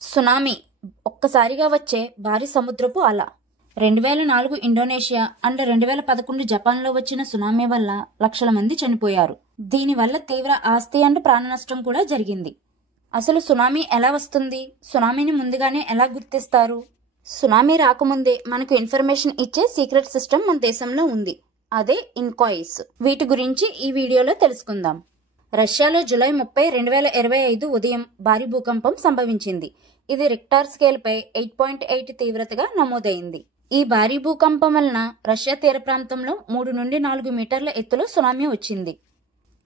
Tsunami ఒక్కసారిగా వచ్చే భారీ సముద్రపు అల. 2004 ఇండోనేషియా అండ్ 2011 జపాన్లో వచ్చిన సునామీ వల్ల లక్షల మంది చనిపోయారు. దీనివల్ల తీవ్ర ఆస్తి అండ్ ప్రాణ నష్టం కూడా జరిగింది. అసలు సునామీ ఎలా వస్తుంది? సునామీని ముందుగానే ఎలా గుర్తిస్తారు? సునామీ రాకముందే మనకు ఇన్ఫర్మేషన్ ఇచ్చే సీక్రెట్ సిస్టమ్ మన దేశంలో ఉంది. అదే ఇన్కాయిస్. వీటి గురించి ఈ వీడియోలో తెలుసుకుందాం. రష్యాలో జూలై 30, 2025 ఉదయం భారీ భూకంపం సంభవించింది. ఇది రిక్టార్ స్కేల్పై 8.8 తీవ్రతగా నమోదైంది. ఈ భారీ భూకంపం వలన రష్యా తీర ప్రాంతంలో 3 నుండి 4 మీటర్ల ఎత్తులో సునామీ వచ్చింది.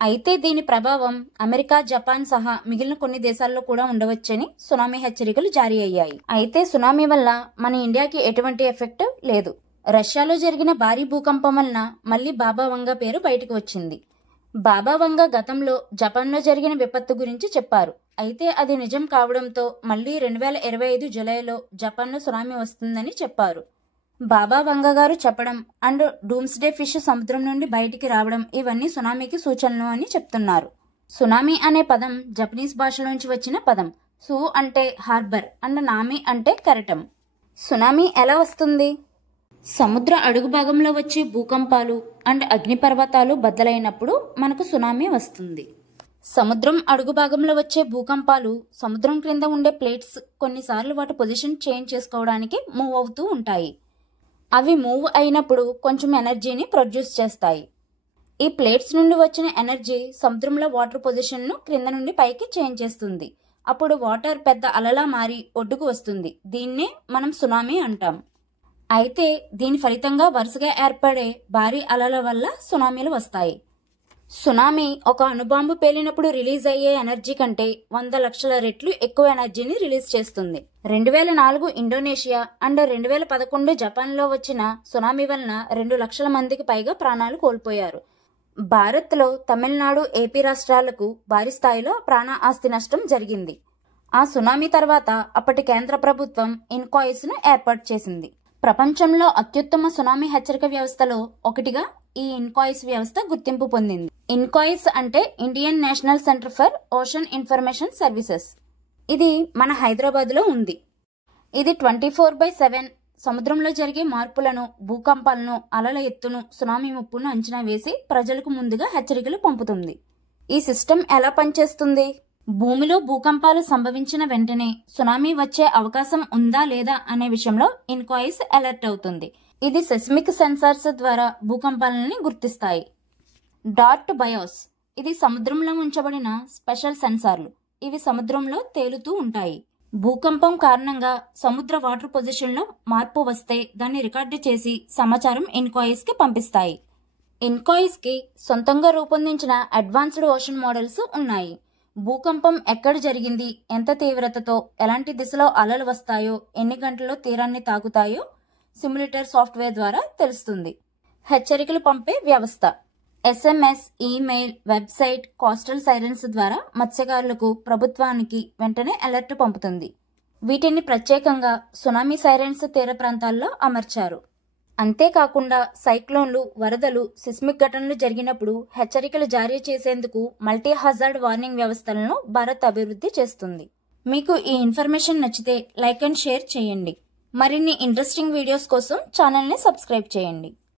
అయితే దీని ప్రభావం అమెరికా, జపాన్ సహా మిగిలిన కొన్ని దేశాల్లో కూడా ఉండవచ్చని సునామీ హెచ్చరికలు జారీ అయ్యాయి. అయితే సునామీ వల్ల మన ఇండియాకి ఎటువంటి ఎఫెక్ట్ లేదు. రష్యాలో జరిగిన భారీ భూకంపం వలన మళ్లీ బాబా వంగా పేరు బయటకు వచ్చింది. బాబా వంగా గతంలో జపాన్లో జరిగిన విపత్తు గురించి చెప్పారు. అయితే అది నిజం కావడంతో మళ్లీ 2025 జూలైలో జపాన్లో సునామీ వస్తుందని చెప్పారు. బాబా వంగా గారు చెప్పడం అండ్ డూమ్స్డే ఫిష్ సముద్రం నుండి బయటికి రావడం ఇవన్నీ సునామీకి సూచనలు అని చెప్తున్నారు. సునామీ అనే పదం జపనీస్ భాషలోంచి వచ్చిన పదం. సు అంటే హార్బర్ అండ్ నామి అంటే కెరటం. సునామీ ఎలా వస్తుంది? సముద్ర అడుగు భాగంలో వచ్చే భూకంపాలు అండ్ అగ్నిపర్వతాలు బద్దలైనప్పుడు మనకు సునామీ వస్తుంది. సముద్రం అడుగు భాగంలో వచ్చే భూకంపాలు సముద్రం క్రింద ఉండే ప్లేట్స్ కొన్నిసార్లు వాటి పొజిషన్ చేంజ్ చేసుకోవడానికి మూవ్ అవుతూ ఉంటాయి. అవి మూవ్ అయినప్పుడు కొంచెం ఎనర్జీని ప్రొడ్యూస్ చేస్తాయి. ఈ ప్లేట్స్ నుండి వచ్చిన ఎనర్జీ సముద్రంలో వాటర్ పొజిషన్ను క్రింద నుండి పైకి చేంజ్ చేస్తుంది. అప్పుడు వాటర్ పెద్ద అలలా మారి ఒడ్డుకు వస్తుంది. దీన్నే మనం సునామీ అంటాం. అయితే దీని ఫలితంగా వరుసగా ఏర్పడే భారీ అలల వల్ల సునామీలు వస్తాయి. సునామీ ఒక అణుబాంబు పేలినప్పుడు రిలీజ్ అయ్యే ఎనర్జీ కంటే 100 లక్షల రెట్లు ఎక్కువ ఎనర్జీని రిలీజ్ చేస్తుంది. 2004 ఇండోనేషియా అండ్ 2011 జపాన్లో వచ్చిన సునామీ వలన 2 లక్షల మందికి పైగా ప్రాణాలు కోల్పోయారు. భారత్లో తమిళనాడు, ఏపీ రాష్ట్రాలకు భారీ స్థాయిలో ప్రాణ ఆస్తి నష్టం జరిగింది. ఆ సునామీ తర్వాత అప్పటి కేంద్ర ప్రభుత్వం ఇన్కాయిస్ ను ఏర్పాటు చేసింది. ప్రపంచంలో అత్యుత్తమ సునామీ హెచ్చరిక వ్యవస్థలో ఒకటిగా ఈ ఇన్కాయిస్ వ్యవస్థ గుర్తింపు పొందింది. ఇన్కాయిస్ అంటే Indian national centre for ocean information services. ఇది మన హైదరాబాద్ లో ఉంది. ఇది 24/7 సముద్రంలో జరిగే మార్పులను, భూకంపాలను, అలల ఎత్తును, సునామీ ముప్పును అంచనా వేసి ప్రజలకు ముందుగా హెచ్చరికలు పంపుతుంది. ఈ సిస్టమ్ ఎలా పనిచేస్తుంది? భూమిలో భూకంపాలు సంభవించిన వెంటనే సునామీ వచ్చే అవకాశం ఉందా లేదా అనే విషయంలో ఇన్కాయిస్ అలర్ట్ అవుతుంది. ఇది సెస్మిక్ సెన్సార్స్ ద్వారా భూకంపాలని గుర్తిస్తాయి. డార్ట్ బయోస్ ఇది సముద్రంలో ఉంచబడిన స్పెషల్ సెన్సార్లు. ఇవి సముద్రంలో తేలుతూ ఉంటాయి. భూకంపం కారణంగా సముద్ర వాటర్ పొజిషన్ లో మార్పు వస్తే దాన్ని రికార్డు చేసి సమాచారం ఇన్కాయిస్ కి పంపిస్తాయి. ఇన్కాయిస్ కి సొంతంగా రూపొందించిన అడ్వాన్స్డ్ ఓషన్ మోడల్స్ ఉన్నాయి. భూకంపం ఎక్కడ జరిగింది, ఎంత తీవ్రతతో, ఎలాంటి దిశలో అలలు వస్తాయో, ఎన్ని గంటల్లో తీరాన్ని తాకుతాయో సిమ్యులేటర్ సాఫ్ట్వేర్ ద్వారా తెలుస్తుంది. హెచ్చరికలు పంపే వ్యవస్థ SMS, email, website, coastal sirens ద్వారా మత్స్యకారులకు, ప్రభుత్వానికి వెంటనే అలర్ట్ పంపుతుంది. వీటిని ప్రత్యేకంగా సునామీ సైరన్స్ తీర ప్రాంతాల్లో అమర్చారు. అంతేకాకుండా సైక్లోన్లు, వరదలు, సిస్మిక్ ఘటనలు జరిగినప్పుడు హెచ్చరికలు జారీ చేసేందుకు మల్టీ హజార్డ్ వార్నింగ్ వ్యవస్థలను భారత్ అభివృద్ధి చేస్తుంది. మీకు ఈ ఇన్ఫర్మేషన్ నచ్చితే లైక్ అండ్ షేర్ చేయండి. మరిన్ని ఇంట్రెస్టింగ్ వీడియోస్ కోసం ఛానల్ని సబ్స్క్రైబ్ చేయండి.